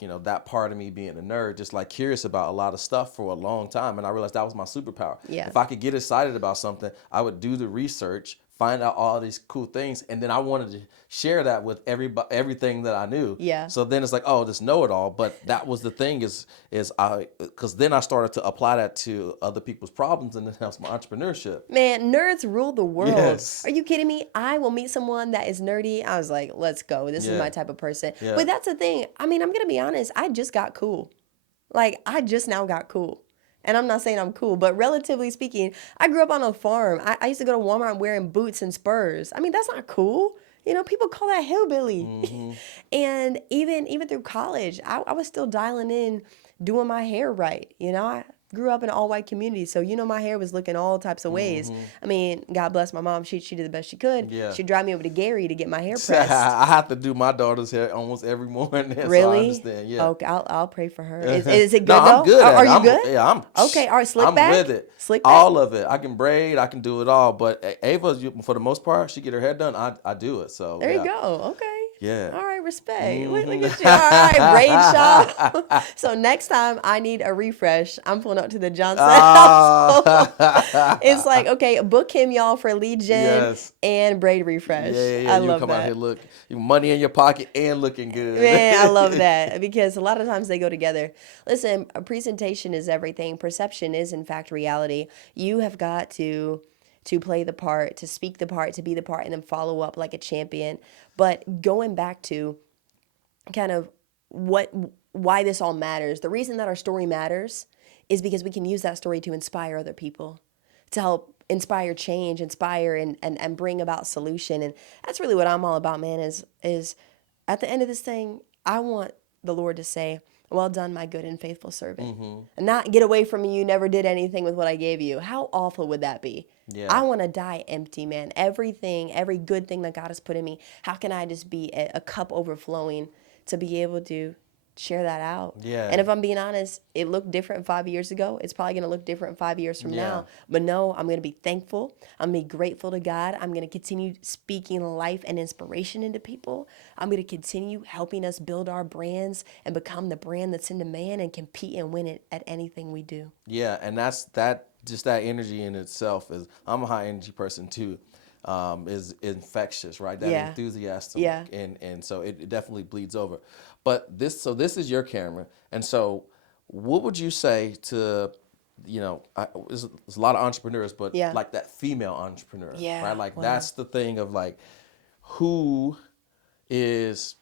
that part of me being a nerd, just like curious about a lot of stuff for a long time. And I realized that was my superpower. Yeah. If I could get excited about something, I would do the research, find out all these cool things. And then I wanted to share that with everything that I knew. Yeah. So then it's like, oh, this know-it-all. But that was the thing because then I started to apply that to other people's problems, and it helps my entrepreneurship. Man, nerds rule the world. Yes. Are you kidding me? I will meet someone that is nerdy. I was like, let's go. This is my type of person. Yeah. But that's the thing. I mean, I'm going to be honest. I just got cool. Like, I just now got cool. And I'm not saying I'm cool, but relatively speaking, I grew up on a farm. I used to go to Walmart wearing boots and spurs. I mean, that's not cool. People call that hillbilly. Mm-hmm. And even through college, I was still dialing in, doing my hair right. I grew up in an all-white community, so my hair was looking all types of ways. Mm-hmm. I mean, God bless my mom. She did the best she could. Yeah. She'd drive me over to Gary to get my hair pressed. I have to do my daughter's hair almost every morning. Really? So I understand. Yeah. Okay, I'll pray for her. Is it good No, though? I'm good. Are you I'm good? Yeah, I'm. Okay, all right, slick I'm back? with it. Slick back? All of it. I can braid. I can do it all. But Ava, for the most part, she get her hair done. I do it. So There you go. Okay. Yeah. All right, respect. Look at you. All right, braid shop. So next time I need a refresh, I'm pulling up to the Johnson house. It's like, okay, book him, y'all, for lead gen and braid refresh. Yeah. I You love come that. out here, look, money in your pocket and looking good. Man, I love that because a lot of times they go together. Listen, a presentation is everything. Perception is, in fact, reality. You have got to play the part, to speak the part, to be the part, and then follow up like a champion. But going back to kind of why this all matters, the reason that our story matters is because we can use that story to inspire other people, to help inspire change, inspire and bring about solution. And that's really what I'm all about, man, is at the end of this thing, I want the Lord to say, well done, my good and faithful servant. Mm-hmm. And not get away from you never did anything with what I gave you. How awful would that be? Yeah. I want to die empty, man. Every good thing that God has put in me, how can I just be a cup overflowing to be able to share that out? Yeah. And if I'm being honest, it looked different 5 years ago. It's probably going to look different 5 years from now. But no, I'm going to be thankful. I'm going to be grateful to God. I'm going to continue speaking life and inspiration into people. I'm going to continue helping us build our brands and become the brand that's in demand and compete and win it at anything we do. Yeah, and just that energy in itself I'm a high energy person too. Is infectious, right? That enthusiasm. Yeah. And so it definitely bleeds over. But this is your camera. And so what would you say to, there's a lot of entrepreneurs, but like that female entrepreneur, right? Like that's the thing of like, who is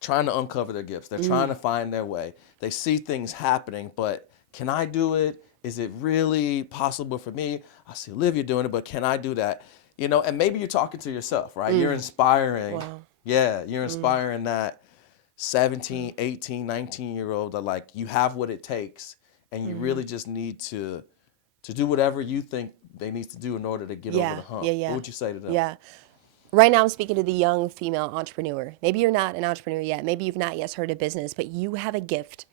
trying to uncover their gifts. They're trying to find their way. They see things happening, but can I do it? Is it really possible for me? I see Olivia doing it, but can I do that? And maybe you're talking to yourself, right? You're inspiring. Wow. Yeah, you're inspiring that 17, 18, 19-year-old that like you have what it takes and you really just need to do whatever you think they need to do in order to get over the hump. Yeah. What would you say to them? Yeah. Right now I'm speaking to the young female entrepreneur. Maybe you're not an entrepreneur yet. Maybe you've not yet started a business, but you have a gift.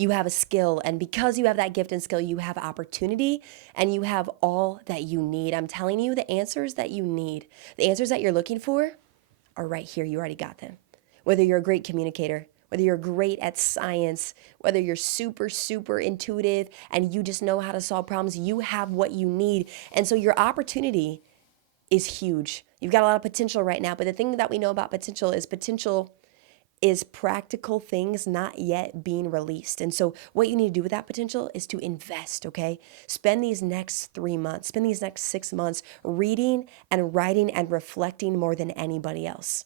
You have a skill, and because you have that gift and skill, you have opportunity, and you have all that you need. I'm telling you, the answers that you need, the answers that you're looking for are right here. You already got them. Whether you're a great communicator, whether you're great at science, whether you're super, super intuitive, and you just know how to solve problems, you have what you need. And so your opportunity is huge. You've got a lot of potential right now, but the thing that we know about potential is practical things not yet being released. And so what you need to do with that potential is to invest, okay? Spend these next 3 months, spend these next 6 months reading and writing and reflecting more than anybody else.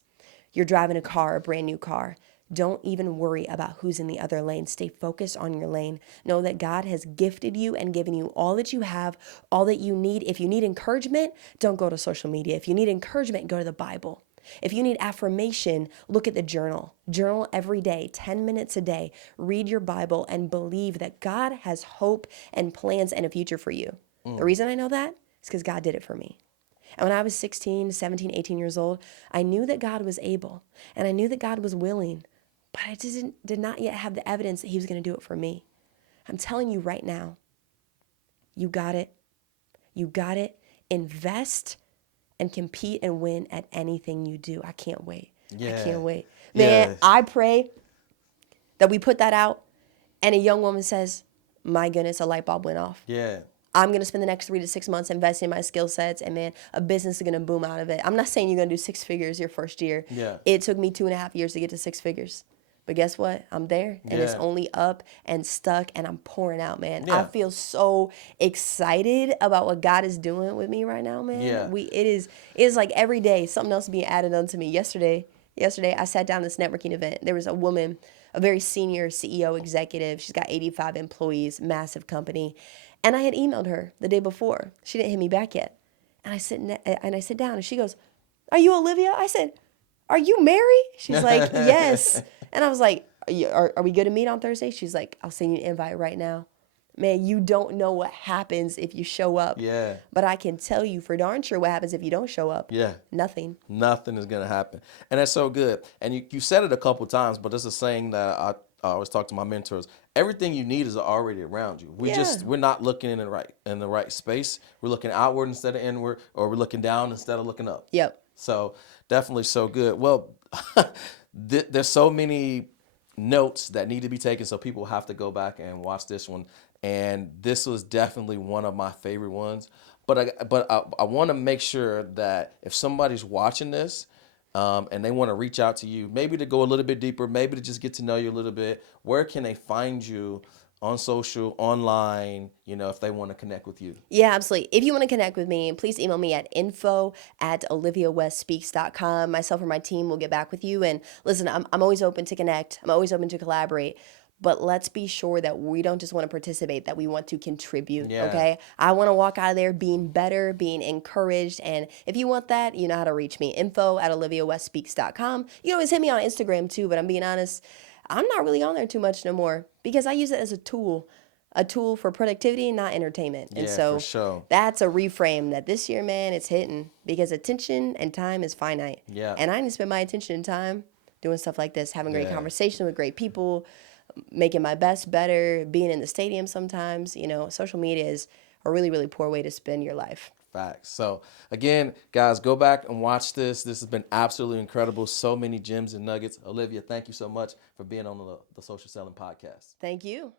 You're driving a car, a brand new car. Don't even worry about who's in the other lane. Stay focused on your lane. Know that God has gifted you and given you all that you have, all that you need. If you need encouragement, don't go to social media. If you need encouragement, go to the Bible. If you need affirmation, look at the journal. Journal every day, 10 minutes a day. Read your Bible and believe that God has hope and plans and a future for you. The reason I know that is because God did it for me. And when I was 16, 17, 18 years old, I knew that God was able and I knew that God was willing, but I did not yet have the evidence that he was going to do it for me. I'm telling you right now, You got it. You got it. Invest and compete and win at anything you do. I can't wait. I Yeah. can't wait. Man, Yes. I pray that we put that out and a young woman says, my goodness, a light bulb went off. Yeah. I'm going to spend the next 3 to 6 months investing in my skill sets, and man, a business is going to boom out of it. I'm not saying you're going to do 6 figures your first year. Yeah. It took me 2.5 years to get to 6 figures. But guess what? I'm there, and it's Yeah. only up and stuck, and I'm pouring out, man. I Yeah. feel so excited about what God is doing with me right now, man. Yeah. It is like every day something else being added onto me. Yesterday I sat down at this networking event. There was a woman, a very senior CEO executive. She's got 85 employees, massive company. And I had emailed her the day before. She didn't hit me back yet. And I sit down and she goes, "Are you Olivia?" I said, "Are you Mary?" She's like, "Yes." And I was like, are we good to meet on Thursday? She's like, "I'll send you an invite right now." Man, you don't know what happens if you show up. Yeah. But I can tell you for darn sure what happens if you don't show up. Yeah. Nothing. Nothing is going to happen. And that's so good. And you said it a couple times, but it's a saying that I always talk to my mentors. Everything you need is already around you. We're not looking in the right space. We're looking outward instead of inward, or we're looking down instead of looking up. Yep. So definitely so good. Well, there's so many notes that need to be taken, so people have to go back and watch this one. And this was definitely one of my favorite ones. But I want to make sure that if somebody's watching this, and they want to reach out to you, maybe to go a little bit deeper, maybe to just get to know you a little bit, where can they find you on social, online, if they want to connect with you? Yeah, absolutely. If you want to connect with me, please email me at info@oliviawestspeaks.com. Myself or my team will get back with you. And listen, I'm always open to connect. I'm always open to collaborate. But let's be sure that we don't just want to participate, that we want to contribute, Yeah. okay? I want to walk out of there being better, being encouraged. And if you want that, you know how to reach me. info@oliviawestspeaks.com. You can always hit me on Instagram too, but I'm being honest, I'm not really on there too much no more because I use it as a tool for productivity, not entertainment. And Yeah, so for sure. that's a reframe that this year, man, it's hitting because attention and time is finite. Yeah. And I need to spend my attention and time doing stuff like this, having great Yeah. conversation with great people, making my best better, being in the stadium sometimes. Social media is a really, really poor way to spend your life. Facts. So again, guys, go back and watch this. This has been absolutely incredible. So many gems and nuggets. Olivia, thank you so much for being on the Social Selling Podcast. Thank you.